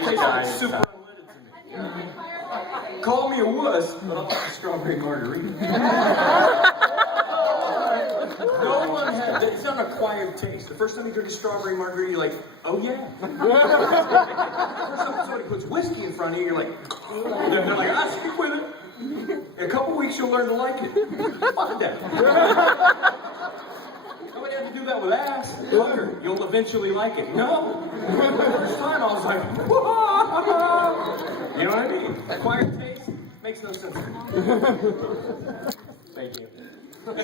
tastes like super unleaded to me. Call me a wuss, but I'll like a strawberry margarita. No one had, it's not an acquired taste. The first time you drink a strawberry margarita, you're like, oh yeah. The first time somebody puts whiskey in front of you, you're like, they're like, ah, stick with it. In a couple weeks, you'll learn to like it. Fuck that. Nobody had to do that with ass. Butter. You'll eventually like it. No. The first time, I was like, whoa. You know what I mean? Acquired taste makes no sense to me. Thank you. I'm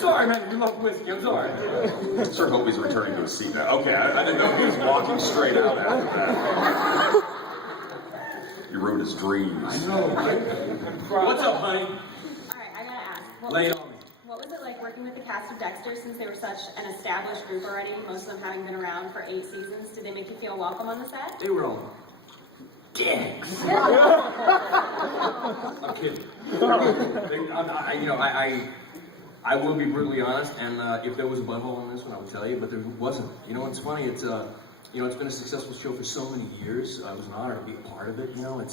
sorry, man. You love whiskey. I'm sorry. I sure hope he's returning to his seat now. Okay, I didn't know he was walking straight out after that. You ruined his dreams. I know, right? What's up, honey? Alright, I gotta ask. Lay it on me. What was it like working with the cast of Dexter since they were such an established group already, most of them having been around for 8 seasons? Did they make you feel welcome on the set? They were all dicks. I'm kidding. I will be brutally honest, and if there was a butthole in this one, I would tell you, but there wasn't. You know, it's funny. It's it's been a successful show for so many years. It was an honor to be a part of it. You know, and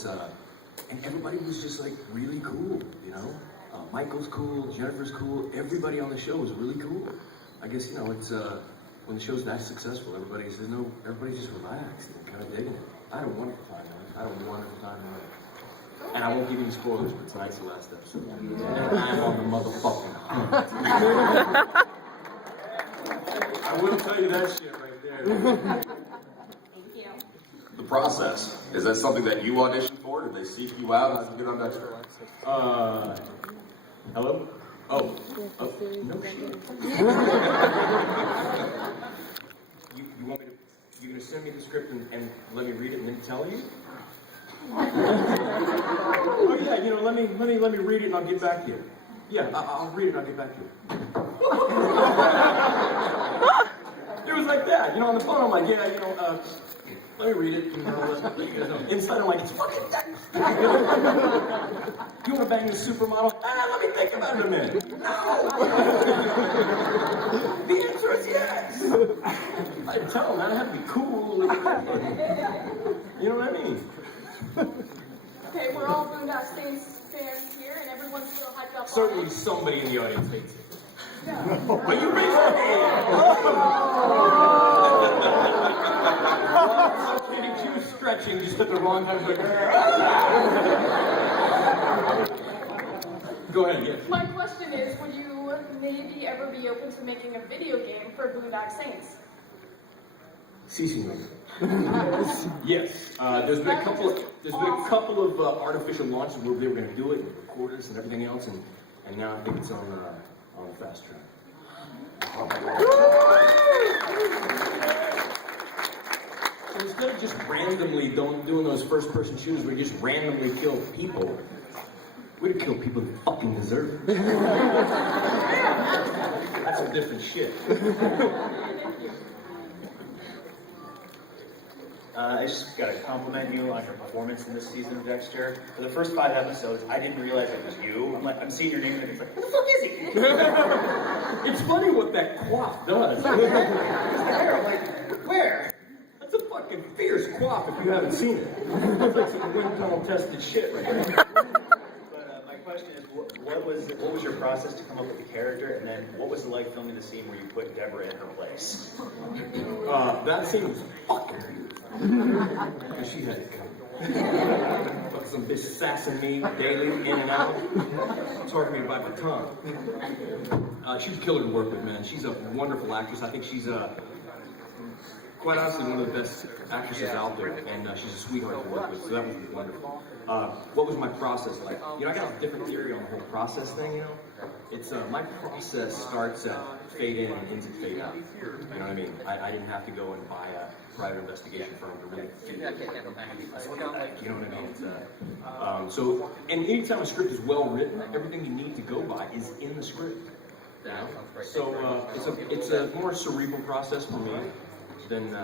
everybody was just like really cool. You know, Michael's cool, Jennifer's cool. Everybody on the show was really cool. I guess it's when the show's that successful, everybody's just relaxed and kind of digging it. I had a wonderful time, man. I had a wonderful time, man. And I won't give you any spoilers, but tonight's the last episode. And I'm on the motherfucking hunt. I will tell you that shit right there. Thank you. The process, is that something that you auditioned for? Did they seek you out? How'd you get on that show? Hello? Oh, no shit. You want me to, you're gonna send me the script and let me read it and then tell you? Oh yeah, let me read it and I'll get back to you. Yeah, I'll read it and I'll get back to you. It was like that, on the phone I'm like, let me read it and let you guys know. Inside I'm like, it's fucking that. You wanna bang this supermodel? Let me think about it a minute. No! The answer is yes! I tell him, man, I have to be cool. You know what I mean? Okay, we're all Boondock Saints fans here, and everyone's still hyped up. Certainly somebody in the audience hates it. No. But you raised your hand! I'm kidding, she was stretching just at the wrong time. Go ahead, yes. My question is, would you maybe ever be open to making a video game for Boondock Saints? Si, senor. Yes. There's been a couple of artificial launches where we were going to do it, and recorders and everything else, and now I think it's on the fast track. So instead of just randomly doing those first-person shooters where you just randomly kill people, we'd kill people who fucking deserve it. That's some different shit. I just got to compliment you on your performance in this season of Dexter. For the first 5 episodes, I didn't realize it was you. I'm seeing your name and it's like, who the fuck is he? It's funny what that quaff does. I'm like, where? That's a fucking fierce quaff if you haven't seen it. It's like some wind tunnel tested shit right there. But my question is, what was your process to come up with the character, and then what was it like filming the scene where you put Deborah in her place? That scene was fucking beautiful. And she had it coming. Some bitch sassing me daily, in and out. Talking to me about my tongue. She was a killer to work with, man. She's a wonderful actress. I think she's quite honestly one of the best actresses out there, and she's a sweetheart to work with, so that was wonderful. What was my process like? I got a different theory on the whole process thing, It's, my process starts at fade in and ends at fade out. You know what I mean? I didn't have to go and buy a private investigation firm to really figure it out. You know what I mean? It's, so, and anytime a script is well written, everything you need to go by is in the script. You know? So, it's a more cerebral process for me than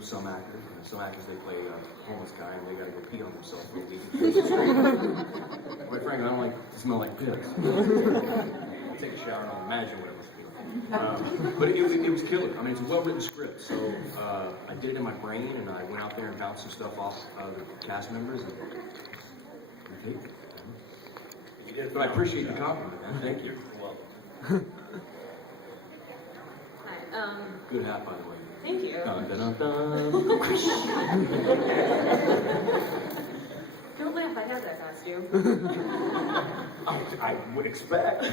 some actors. Some actors, they play a homeless guy and they gotta go pee on themselves for a week. Quite frankly, I don't like to smell like piss. Take a shower and I'll imagine what it must be like. But it was killer. I mean, it's a well-written script, so I did it in my brain, and I went out there and bounced some stuff off the cast members, and I take it. You did. But I appreciate the compliment, man. Thank you. Well, Hi. Good hat, by the way. Thank you. Dun, dun, dun, dun. Don't laugh, I got that costume. I would expect.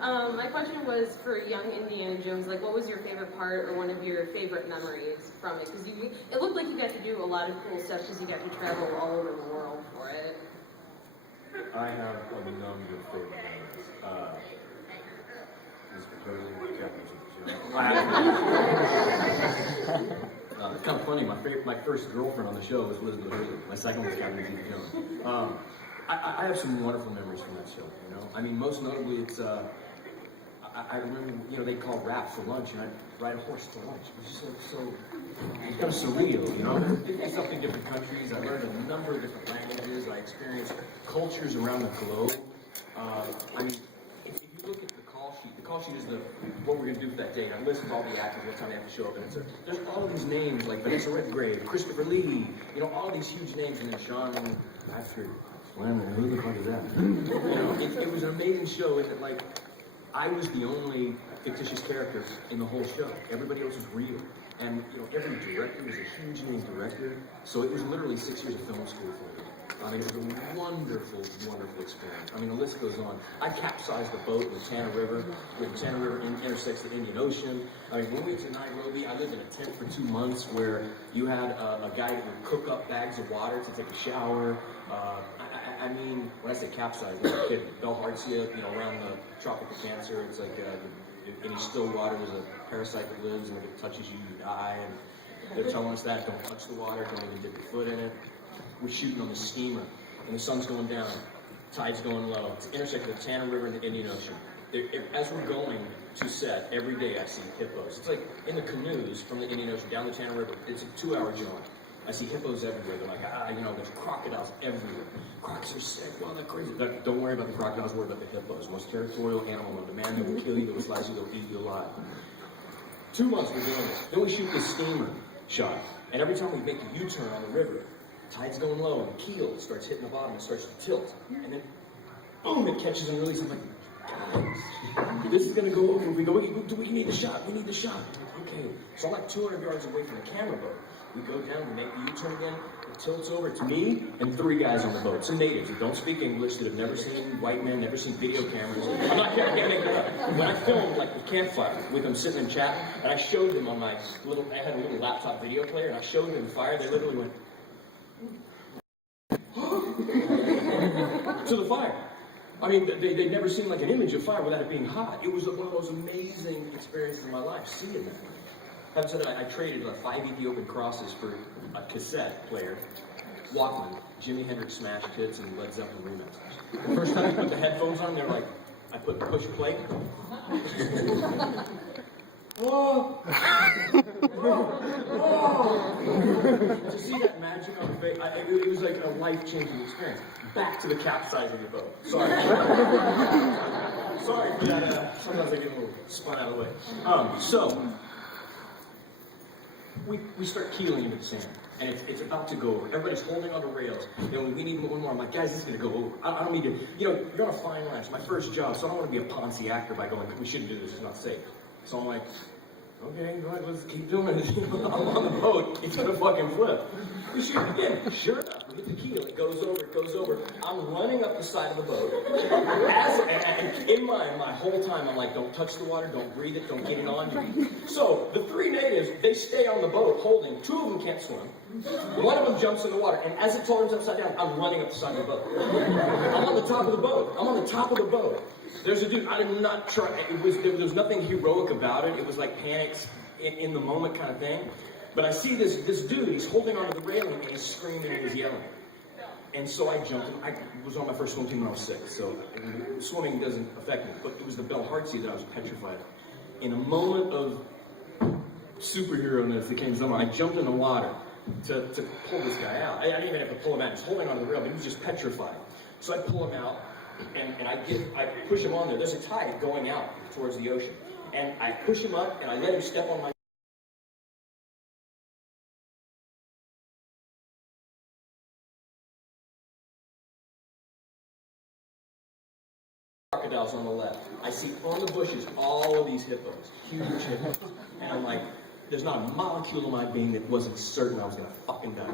My question was for young Indiana Jones, like what was your favorite part or one of your favorite memories from it? Because it looked like you got to do a lot of cool stuff because you got to travel all over the world for it. I have a number of favorite memories. This proposing Captain it's kind of funny. My first girlfriend on the show was Elizabeth Hurley. My second was Captain Zeke Jones. I have some wonderful memories from that show. You know, I mean, most notably, it's I remember, you know, they called rap for lunch, and I'd ride a horse to lunch. It was just so it was kind of surreal, you know. Did stuff in different countries. I learned a number of different languages. I experienced cultures around the globe. I mean, if you look at the call sheet is what we're going to do for that day. And I list all the actors, what time they have to show up, and there's all of these names like Vanessa Redgrave, Christopher Lee, you know, all these huge names, and then Sean after Flanery. Who the fuck is that? You know, it was an amazing show, and like I was the only fictitious character in the whole show. Everybody else was real, and you know, every director was a huge name director, so it was literally 6 years of film school for me. I mean, it was a wonderful, wonderful experience. I mean, the list goes on. I capsized the boat in the Tana River, when the Tana River intersects the Indian Ocean. I mean, when we went to Nairobi, I lived in a tent for 2 months where you had a guy that would cook up bags of water to take a shower. I mean, when I say capsized, I'm not kidding. Bilharzia, you know, around the tropical cancer, it's like any still water, there's a parasite that lives, and if it touches you, you die. And they're telling us that, don't touch the water, don't even dip your foot in it. We're shooting on the steamer, and the sun's going down, tide's going low. It's intersecting the Tana River and the Indian Ocean. As we're going to set, every day I see hippos. It's like in the canoes from the Indian Ocean down the Tana River. It's a 2-hour jaunt. I see hippos everywhere. They're like, you know, there's crocodiles everywhere. Crocs are sick. Well, they're crazy. But don't worry about the crocodiles. Worry about the hippos. Most territorial animal known to man. They will kill you. They will slice you. They'll eat you alive. 2 months we're doing this. Then we shoot this steamer shot, and every time we make a U-turn on the river, tide's going low, and the keel starts hitting the bottom, and starts to tilt. And then, boom, it catches and releases. I'm like, guys, this is going to go over. We go, we need the shot. We need the shot. Okay. So I'm like 200 yards away from the camera boat. We go down, we make the U-turn again. It tilts over. It's me and 3 guys on the boat. Some natives who don't speak English, that have never seen white men, never seen video cameras. I'm not kidding, I can't make that up. When I filmed like the campfire with them sitting in chat, and I showed them on my little, I had a little laptop video player, and I showed them the fire, they literally went, to the fire. I mean, they'd never seen like an image of fire without it being hot. It was one of those amazing experiences in my life, seeing that. Having said that, I traded 5 Ethiopian crosses for a cassette player, Walkman, Jimi Hendrix smash hits, and Led Zeppelin remixes. The first time I put the headphones on, they're like, I put push play. Whoa! To see that magic on the face, it was like a life-changing experience. Back to the capsizing of the boat. Sorry. Sorry for that. Sometimes I get a little spun out of the way. So, we start keeling into the sand, and it's about to go over. Everybody's holding onto rails. You know, we need one more. I'm like, guys, this is going to go over. I don't need to, you know, you're on a fine line. It's my first job, so I don't want to be a Ponzi actor by going, we shouldn't do this, it's not safe. So I'm like, okay, right, let's keep doing it. I'm on the boat, it's gonna fucking flip. We shoot it again. Sure enough, we hit the keel, it goes over, it goes over. I'm running up the side of the boat. And in my whole time, I'm like, don't touch the water, don't breathe it, don't get it on you. So, the 3 natives, they stay on the boat holding. 2 of them can't swim. One of them jumps in the water, and as it turns upside down, I'm running up the side of the boat. I'm on the top of the boat. I'm on the top of the boat. There's a dude, I did not try, there was nothing heroic about it. It was like panics in the moment kind of thing. But I see this dude, he's holding onto the railing, and he's screaming and he's yelling. And so I jumped in. I was on my first swim team when I was 6, so swimming doesn't affect me. But it was the Bilharzia that I was petrified. In a moment of superhero-ness that came to someone, I jumped in the water to pull this guy out. I didn't even have to pull him out. He's holding onto the rail, but he was just petrified. So I pull him out, and I push him on there. There's a tide going out towards the ocean. and I push him up, and I let him step on my crocodiles on the left. I see on the bushes all of these hippos, huge hippos, and I'm like, there's not a molecule of my being that wasn't certain I was gonna fucking die.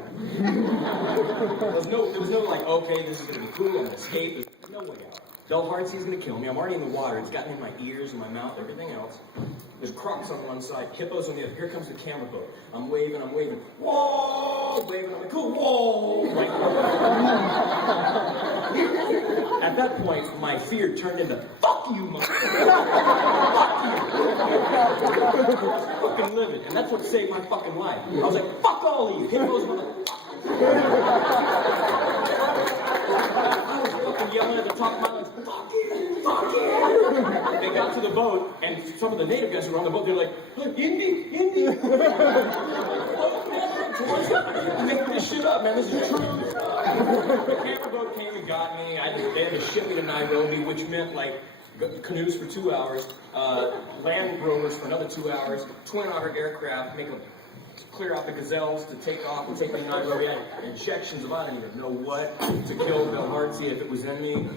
There was no like, okay, this is gonna be cool, I'm gonna escape. There's no way out. Del Heartsea's gonna kill me. I'm already in the water. It's gotten in my ears and my mouth, everything else. There's crocs on one side, hippos on the other. Here comes the camera boat. I'm waving. Whoa! Waving, I'm like, cool, whoa! Right. At that point, my fear turned into, fuck you, motherfucker! Fuck you! Fucking livid. And that's what saved my fucking life. I was like, fuck all these hippos, motherfuckers! I was fucking yelling at the top of my lungs, fuck you! Fuck you! They got to the boat, and some of the native guys who were on the boat, they're like, look, Indy! I'm making this shit up, man. This is true. The camera boat came and got me. They had to ship me to Nairobi, which meant like canoes for 2 hours, Land Rovers for another 2 hours, twin otter aircraft, clear out the gazelles to take off and take me to Nairobi. I had injections of I don't even know what to kill Del Heartsea if it was in me.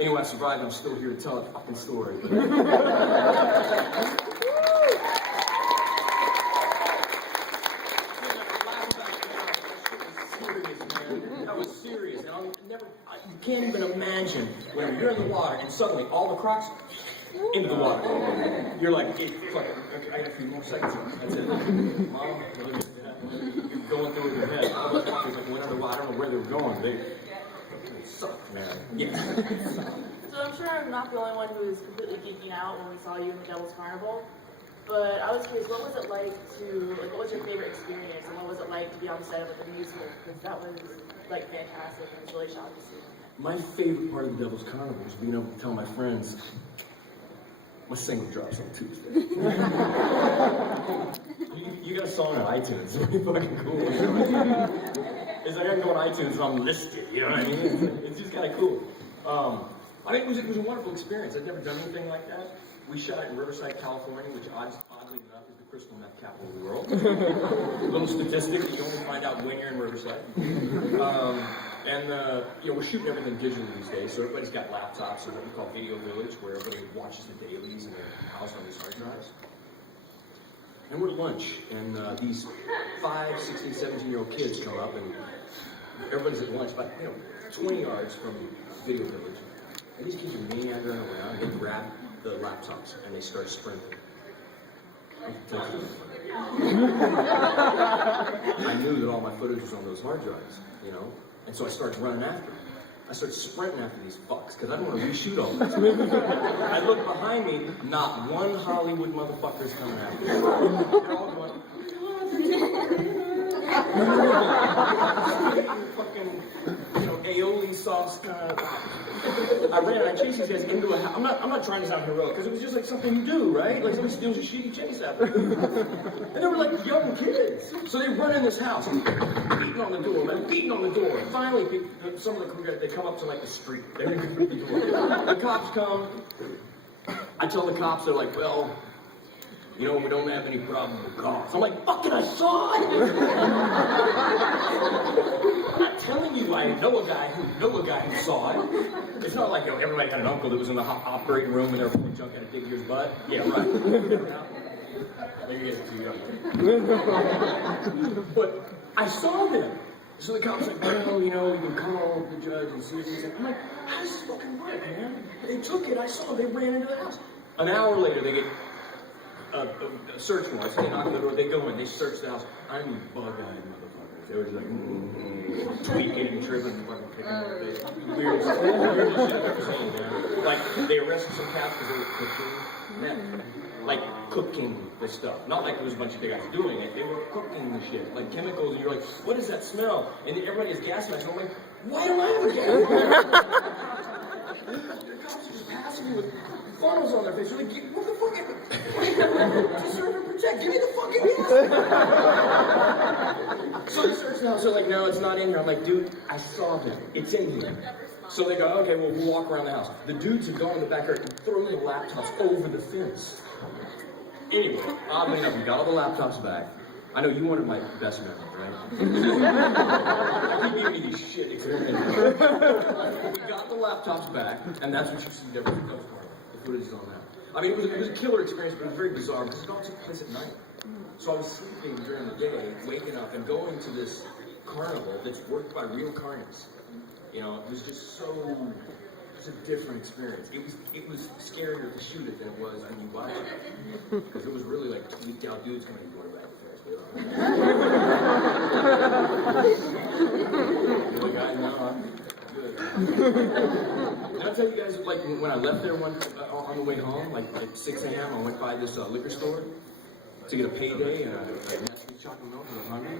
Anyway, I survived. I'm still here to tell a fucking story. That was serious, and you can't even imagine when you're in the water and suddenly all the crocs into the water. You're like, hey, fuck it. Okay, I got a few more seconds. That's it. Mom, you're going through your head. All the fuckers like went underwater. I don't know where they were going. They suck, man. Yeah. So I'm sure I'm not the only one who was completely geeking out when we saw you in the Devil's Carnival. But I was curious, what was it like what was your favorite experience, and what was it like to be on set of the musical? Because that was, like, fantastic, and it's really shocking to see. My favorite part of the Devil's Carnival was being able to tell my friends, my single drops on Tuesday. you got a song on iTunes, it's really fucking cool. It's like I can go on iTunes and I'm listed, you know what I mean? It's just kind of cool. I mean, it was a wonderful experience. I'd never done anything like that. We shot it in Riverside, California, which oddly enough is the crystal meth capital of the world. Little statistic that you only find out when you're in Riverside. We're shooting everything digitally these days, so everybody's got laptops and what we call Video Village, where everybody watches the dailies and they're housed on these hard drives. And we're at lunch, and these 5, 16, 17-year-old kids come up, and everybody's at lunch, about 20 yards from Video Village. And these kids are meandering around, and they grab the laptops, and they start sprinting. I knew that all my footage was on those hard drives, and so I started running after them. I started sprinting after these fucks, because I didn't want to reshoot all this. I look behind me, not one Hollywood motherfucker's coming after me. They're all going, fucking, aioli sauce kind of. I chased these guys into a house. I'm not trying to sound heroic, because it was just like something you do, right? Like somebody steals a shitty chase after you. And they were like young kids. So they run in this house, beating on the door, man, beating on the door. And finally, some of the crew guys, they come up to like the street. They're gonna go through the door. The cops come. I tell the cops, they're like, well, we don't have any probable cause. I'm like, fucking, I saw it! I'm not telling you I know a guy who saw it. It's not like everybody had an uncle that was in the operating room and they were pulling junk out of Big Ear's butt. Yeah, right. Maybe you guys are too young. But I saw them. So the cop's like, well, you can call the judge and see what he said. I'm like, how does this fucking work, man? They took it, I saw them, they ran into the house. An hour later, they get a search warrant. So they knock on the door, they go in, they search the house. I mean, bug-eyed motherfuckers. They were just like, tweaking and tripping and fucking picking up. Weirdest shit I've ever seen, man. Like, they arrested some cats because they were cooking meth. Like, cooking this stuff. Not like there was a bunch of big guys doing it. They were cooking the shit. Like chemicals, and you're like, what is that smell? And everybody has gas masks. And I'm like, why don't I have a gas mask? The cops are just passing me with funnels on their face. You're like, what the fuck? To serve and protect. Give me the fucking gas. So they search the house. They're like, no, it's not in here. I'm like, dude, I saw them. It's in here. So they go, okay, well, we'll walk around the house. The dudes would go in the backyard and throw the laptops over the fence. Anyway, oddly enough, we got all the laptops back. I know you wanted my best memory, right? I keep giving you these shit experiences. We got the laptops back, and that's what you see there. The footage is on that. I mean, it was a killer experience, but it was very bizarre because it all took place at night. So I was sleeping during the day, waking up, and going to this carnival that's worked by real carnies. You know, it was just so, it was a different experience. It was scarier to shoot it than it was when you watch it. Because it was really like tweaked out dudes coming and going back to Ferris wheel. You're like, I know, I'm good. Did I tell you guys, like, when I left there on the way home, like at 6 a.m., I went by this liquor store to get a payday and a Nestle chocolate milk because I'm hungry.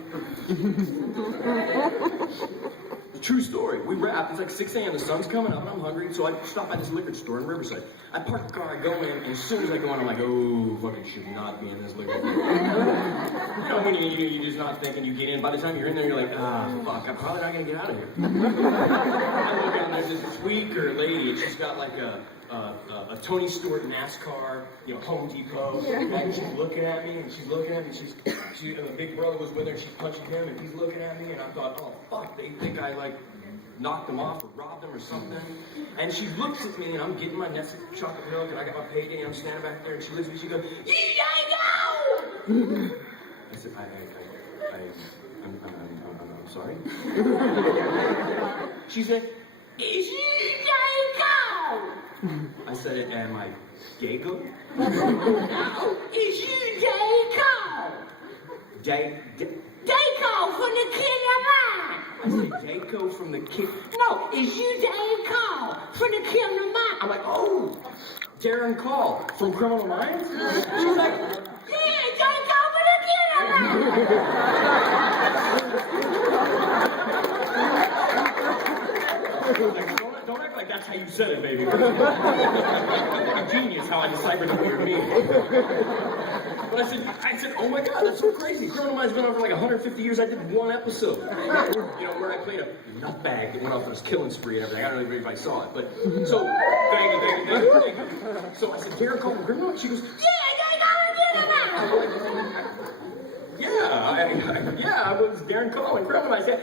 True story. We wrapped. It's like 6 a.m. The sun's coming up and I'm hungry, so I stopped by this liquor store in Riverside. I park the car, I go in, and as soon as I go in, I'm like, oh, fucking should not be in this liquor store. You know, when you're just not thinking, you get in. By the time you're in there, you're like, ah, fuck, I'm probably not gonna get out of here. I look in, there's this tweaker lady, and she's got like a Tony Stewart NASCAR, you know, Home Depot, and she's looking at me, and the big brother was with her, and she's punching him, and he's looking at me, and I thought, oh, fuck, they think I, like, knocked them off or robbed them or something. And she looks at me, and I'm getting my Nestle chocolate milk, and I got my payday, and I'm standing back there, and she looks at me, she goes, you go! I said, I'm sorry? She said, is you I said, am I Dago? No, it's you, Dago. Dago from the Kinderman. I said, Dago from the Kid. No, it's you, Dago from the Kinderman. I'm like, oh, Darren Call from Criminal Minds? She's like, yeah, Dago from the Kinderman. Don't act like that's how you said it, baby. I'm genius how I deciphered what you mean. But I said, oh my God, that's so crazy. Criminal Minds been on for like 150 years. I did one episode. You know, where I played a nutbag that went off on his killing spree and everything. I don't know if anybody saw it, but so thank you. So I said, Darren called from Criminal Minds. She goes, yeah, I was Darren calling Criminal Minds. I said,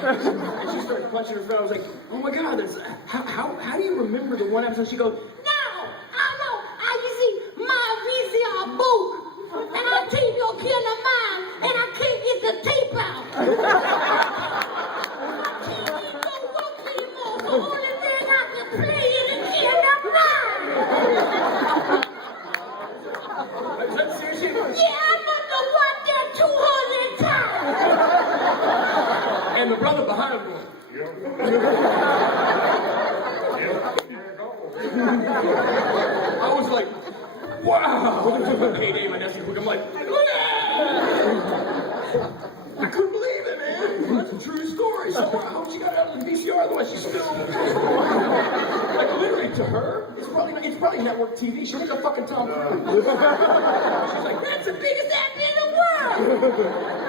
and she started punching her friend. I was like, oh my God, that's, how do you remember the one episode? She goes, no, I know. I can see my VCR book, and I tape your kid of mine, and I can't get the tape out. TV don't work anymore. The only thing I can play is the kid of mine. Is that serious? Yeah, I must have watched that 200 times. And the brother behind him going, I was like, wow. Payday, my Nestle book. I'm like, I couldn't believe it, man. That's a true story. So I hope she got out of the VCR, otherwise she's still like literally to her. It's probably network TV. She ain't a fucking Tom Cruise. She's like, that's the biggest act in the world.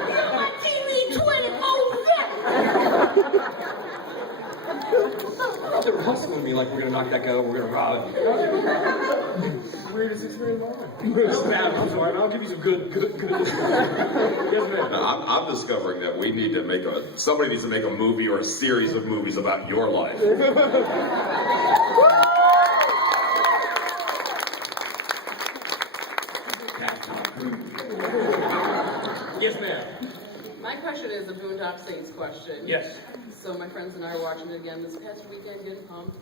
You got my TV 24/7. They were hustling me like, we're gonna knock that guy over, we're gonna rob him. Weirdest experience of my life. I'm sorry, I'll give you some good. Yes, man. Now, I'm discovering that we need to somebody needs to make a movie or a series of movies about your life. Yes, ma'am. My question is a Boondock Saints question. Yes. So my friends and I were watching it again this past weekend, getting pumped.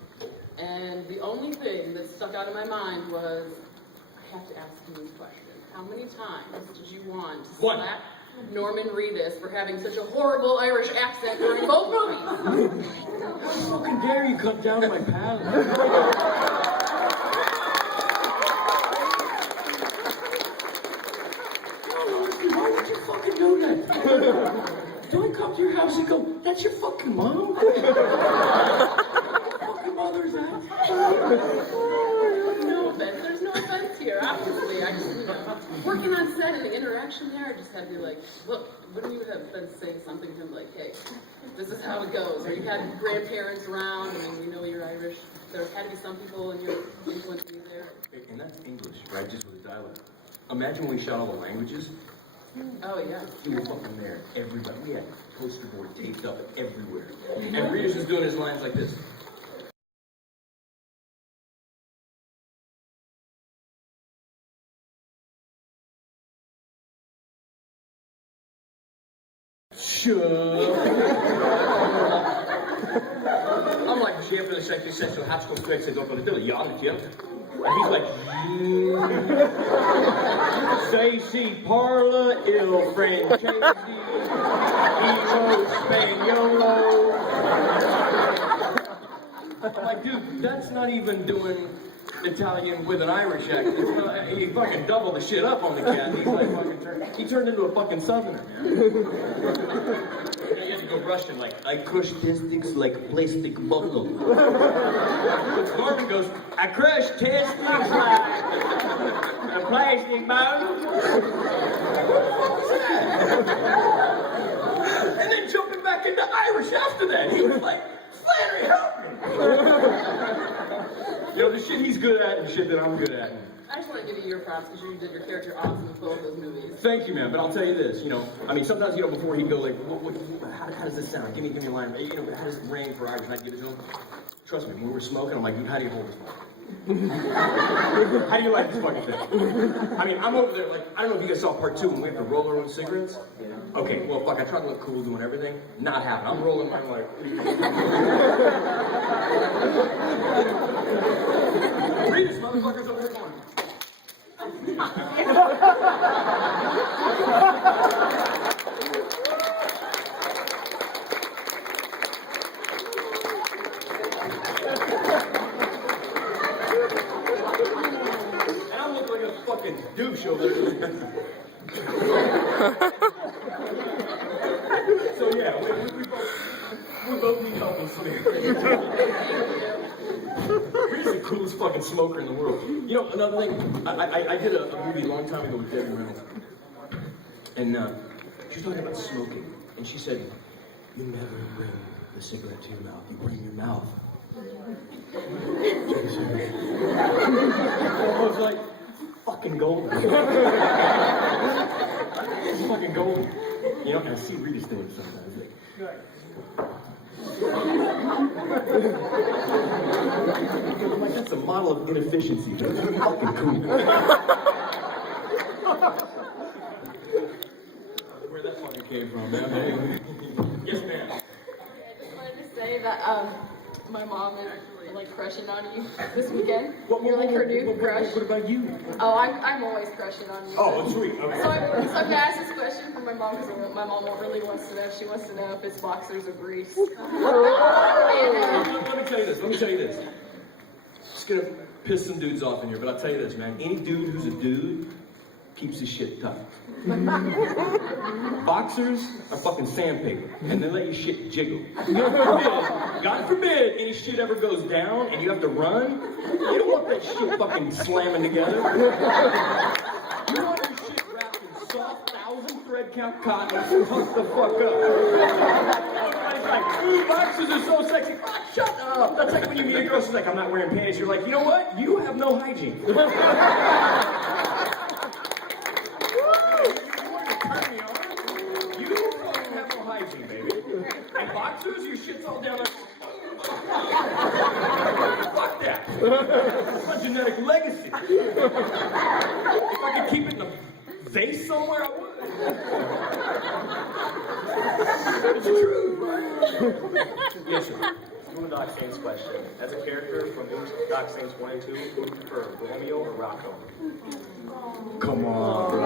And the only thing that stuck out in my mind was, I have to ask you this question. How many times did you want to slap Norman Reedus for having such a horrible Irish accent during both movies? How fucking dare you cut down my pal? Why would you fucking do that? Do I come to your house and go, that's your fucking mom? What fucking mother is that? No offense, there's no offense here, obviously. I just, working on set and the interaction there, I just had to be like, look, wouldn't you have been saying something to him like, hey, this is how it goes? Or you had grandparents around, I mean, we know you're Irish. There had to be some people in your influencing you there. And that's English, right? Just with the dialect. Imagine when we shot all the languages. Oh, yeah. You were fucking there. Everybody. We had poster board taped up everywhere. And Reader's just doing his lines like this. I'm like, chef de sectie zegt zo hartstikke correct zit op de ja, natuurlijk. And he's like, say si parla il francese, io spagnolo. I'm like, dude, that's not even doing Italian with an Irish accent. He fucking doubled the shit up on the cat. He's like he turned into a fucking southerner, man. You have to go Russian, like, I crush testics like plastic bottle. Norman goes, I crush testics like a plastic bottle. And then jumping back into Irish after that. He was like, Flanery, help me! You know, the shit he's good at and the shit that I'm good at. I just want to give you your props because you did your character awesome in both those movies. Thank you, man. But I'll tell you this, you know, I mean, sometimes, you know, before he'd go like, how does this sound? Give me a line. You know, how does it ring for Irish? And I'd give it to him. Trust me, when we were smoking, I'm like, how do you hold this one? How do you like this fucking thing? I mean, I'm over there like, I don't know if you guys saw part 2 when we have to roll our own cigarettes. Okay, well, fuck, I tried to look cool doing everything. Not happening. I'm rolling mine like... Read this motherfucker's over here going. And I look like a fucking douche over there. So yeah, we both need help in some areas. He's the coolest fucking smoker in the world. You know, another thing, I did a movie a long time ago with Debbie Reynolds. And she was talking about smoking. And she said, you never bring the cigarette to your mouth. You bring your mouth. I was like, fucking golden. It's fucking golden. You know, and I see Rita's doing it sometimes. Like, I'm like, that's a model of inefficiency. That's fucking cool. Where that fucking came from, man. Yes, ma'am. I just wanted to say that my mom is like crushing on you this weekend. You're like her new crush. What about you? Oh, I'm always crushing on you. Oh, sweet. Okay. So I'm gonna ask this question from my mom because my mom really wants to know. She wants to know if it's boxers or briefs. Let me tell you this. Just gonna piss some dudes off in here, but I'll tell you this, man. Any dude who's a dude keeps his shit tucked. Boxers are fucking sandpaper, and they let your shit jiggle. God forbid any shit ever goes down and you have to run. You don't want that shit fucking slamming together. You want your shit wrapped in soft 1,000 thread count cotton and tucked the fuck up. Everybody's like, ooh, boxers are so sexy. Fuck, shut up. That's like when you meet a girl, she's like, I'm not wearing pants. You're like, you know what? You have no hygiene. And boxers, your shit's all down like... Fuck that. That's my genetic legacy. If I could keep it in a vase somewhere, I would. It's true. Yes, sir. Doc Saints question. As a character from Doc Saints 1 and 2, who would you prefer, Romeo or Rocco? Come on, bro.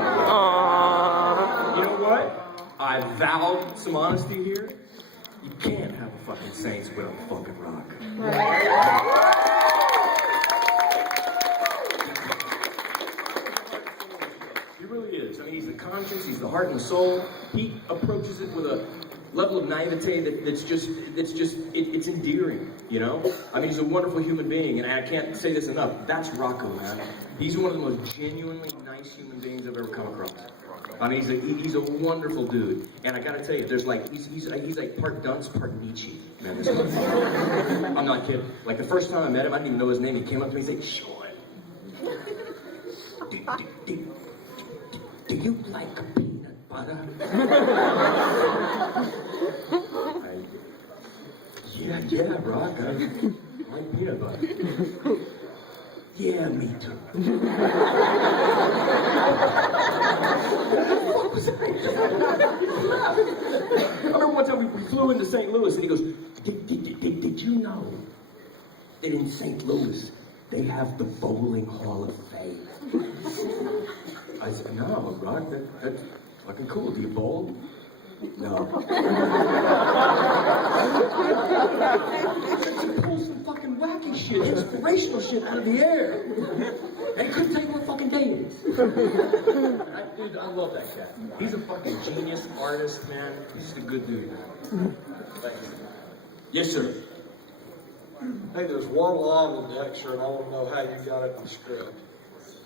You know what? I vowed some honesty here. You can't have a fucking Saints without a fucking Rock. He really is. I mean, he's the conscience, he's the heart and the soul. He approaches it with a level of naivete it's endearing, you know? I mean, he's a wonderful human being, and I can't say this enough. That's Rocco, man. He's one of the most genuinely nice human beings I've ever come across. I mean, he's a wonderful dude. And I gotta tell you, there's like, he's like part dunce, part Nietzsche. Man, this guy. I'm not kidding. Like the first time I met him, I didn't even know his name. He came up to me and said, Sean, do you like peanut butter? Yeah, Rock, I like peanut butter. Yeah, me too. What was that? I remember one time we flew into St. Louis and he goes, did you know that in St. Louis they have the Bowling Hall of Fame? I said, no, Rock, that's fucking cool. Do you bowl? No. He pulls some fucking wacky shit, inspirational shit out of the air. And he couldn't tell you what fucking day it is. Dude, I love that cat. He's a fucking genius, artist, man. He's just a good dude. Thanks. Yes, sir. Hey, there's one line in Dexter, and I want to know how you got it in the script.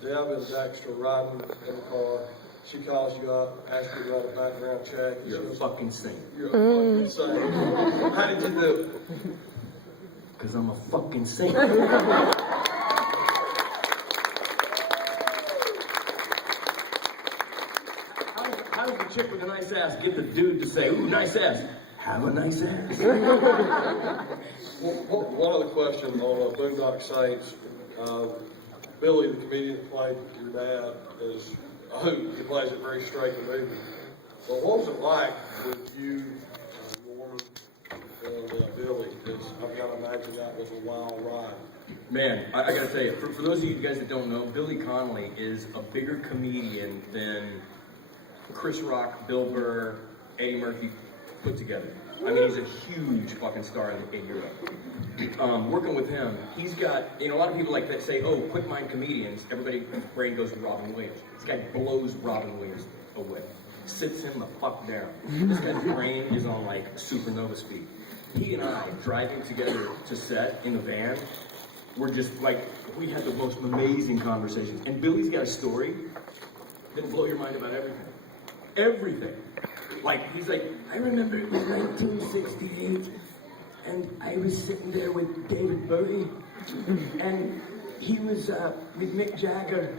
Deb and Dexter riding in the car. She calls you up, asks you to run a background check. You're a fucking saint. You're a fucking saint. How did you do it? Because I'm a fucking saint. How does the chick with a nice ass get the dude to say, ooh, nice ass? Have a nice ass. One other question on Boondock Saints. Billy, the comedian that played your dad, is a hoot. He plays it very straight in the movie. But what was it like with you, Norman, and Billy? Because I've got to imagine that was a wild ride. Man, I gotta tell you, for those of you guys that don't know, Billy Connolly is a bigger comedian than Chris Rock, Bill Burr, Eddie Murphy put together. I mean, he's a huge fucking star in Europe. Working with him, he's got, a lot of people like that say, oh, quick mind comedians, everybody's brain goes to Robin Williams. This guy blows Robin Williams away. Sits him the fuck down. This guy's brain is on like supernova speed. He and I, driving together to set in the van, we're just like, we had the most amazing conversations. And Billy's got a story that'll blow your mind about everything. Everything. Like, he's like, I remember it was 1968, and I was sitting there with David Bowie, and he was with Mick Jagger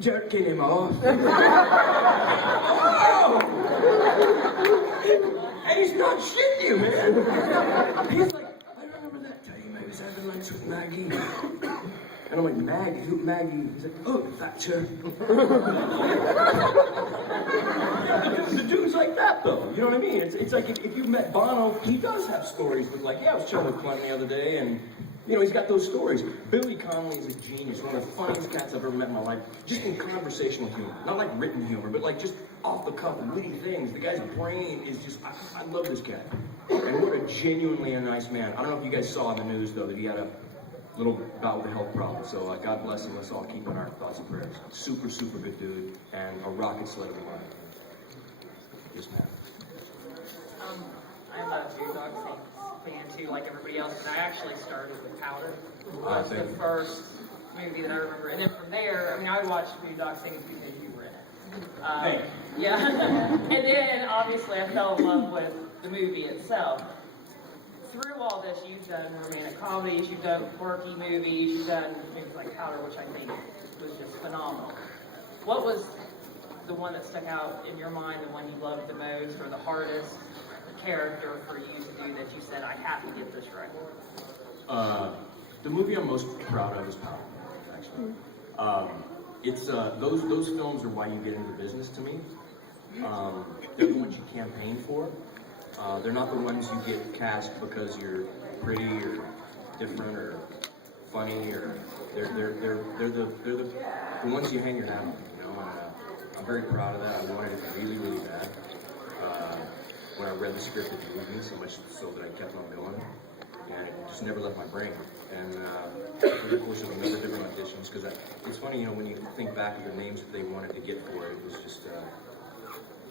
jerking him off. Oh! And he's not shitting you, man. He's like, I remember that time I was having lunch with Maggie. And I'm like, Maggie? Who Maggie? He's like, oh, Thatcher. The dude's like that, though. You know what I mean? It's like if you've met Bono, he does have stories with like, yeah, I was chilling with Clinton the other day, and he's got those stories. Billy Connolly is a genius, one of the funniest cats I've ever met in my life. Just in conversational humor, not like written humor, but like just off the cuff, witty things. The guy's brain is just, I love this cat. And what a genuinely a nice man. I don't know if you guys saw in the news though that he had a little bout with a health problem. So God bless him. Let's all keep in our thoughts and prayers. Super, super good dude and a rocket sled of a mind. Yes, ma'am. I'm a Boondock Saints fan too, like everybody else, and I actually started with Powder. That's The first movie that I remember, and then from there, I watched Boondock Saints because you were in it. Thanks. Yeah, and then obviously I fell in love with the movie itself. Through all this, you've done romantic comedies, you've done quirky movies, you've done things like Powder, which I think was just phenomenal. What was the one that stuck out in your mind, the one you loved the most, or the hardest character for you to do that you said, I have to get this right? The movie I'm most proud of is Power, actually. It's those films are why you get into business to me. They're the ones you campaign for. They're not the ones you get cast because you're pretty or different or funny, or they're the ones you hang your hat on. And I'm very proud of that. I wanted it really, really bad. When I read the script, it moved me so much so that I kept on going, and it just never left my brain. And over the course of a number of different auditions, because it's funny, when you think back of the names that they wanted to get for it, it was just a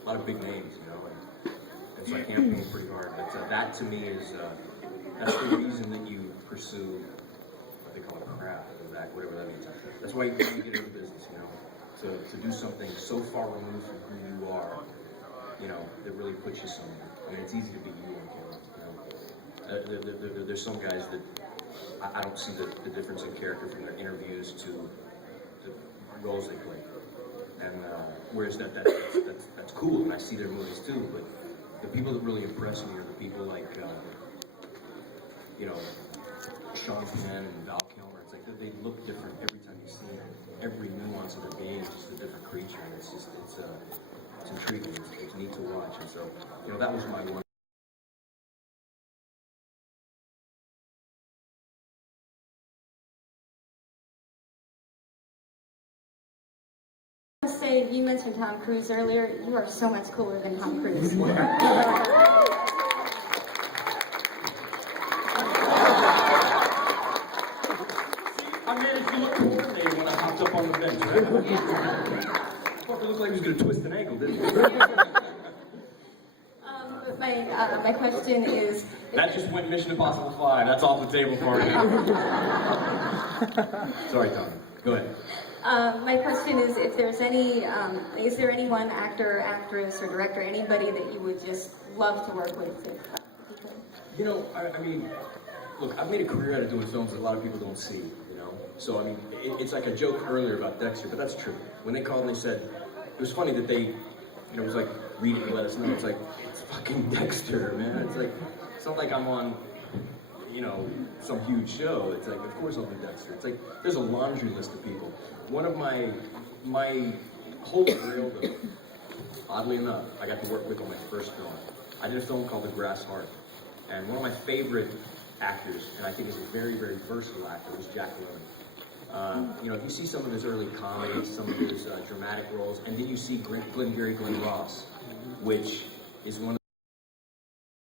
lot of big names, and so I campaigned pretty hard. But that to me is that's the reason that you pursue what they call a craft, whatever that means. That's why you get into the business, you know, to do something so far removed from who you are, you know, that really puts you somewhere. I mean, it's easy to be you on camera, you know. There's some guys that I don't see the difference in character from their interviews to the roles they play. And whereas that's cool, and I see their movies too, but the people that really impress me are the people like, you know, Sean Penn and Val Kilmer. It's like they look different every time you see them. Every nuance of their being is just a different creature, and it's intriguing. It's neat to watch, and so, you know, that was my one. Say, you mentioned Tom Cruise earlier. You are so much cooler than Tom Cruise. I managed to look coordinated when I hopped up on the bench, right? Fucker looked like he was going to twist an ankle, didn't he? My question is... That just went Mission Impossible 5. That's off the table for you. Sorry, Tom. Go ahead. My question is if there's any, is there any one actor, actress, or director, anybody that you would just love to work with? If you could? You know, I mean, look, I've made a career out of doing films that a lot of people don't see, you know? So, I mean, it's like I joked earlier about Dexter, but that's true. When they called and they said, it was funny that they, you know, it was like, read it and let us know. It's like, it's fucking Dexter, man. It's like, it's not like I'm on, you know, some huge show. It's like, of course I'll do Dexter. It's like, there's a laundry list of people. One of my holy grail, though, oddly enough, I got to work with on my first film. I did a film called The Grass Heart. And one of my favorite actors, and I think is a very, very versatile actor, was Jack Lemmon. You know, if you see some of his early comedies, some of his dramatic roles, and then you see Glenn Ross, which is one of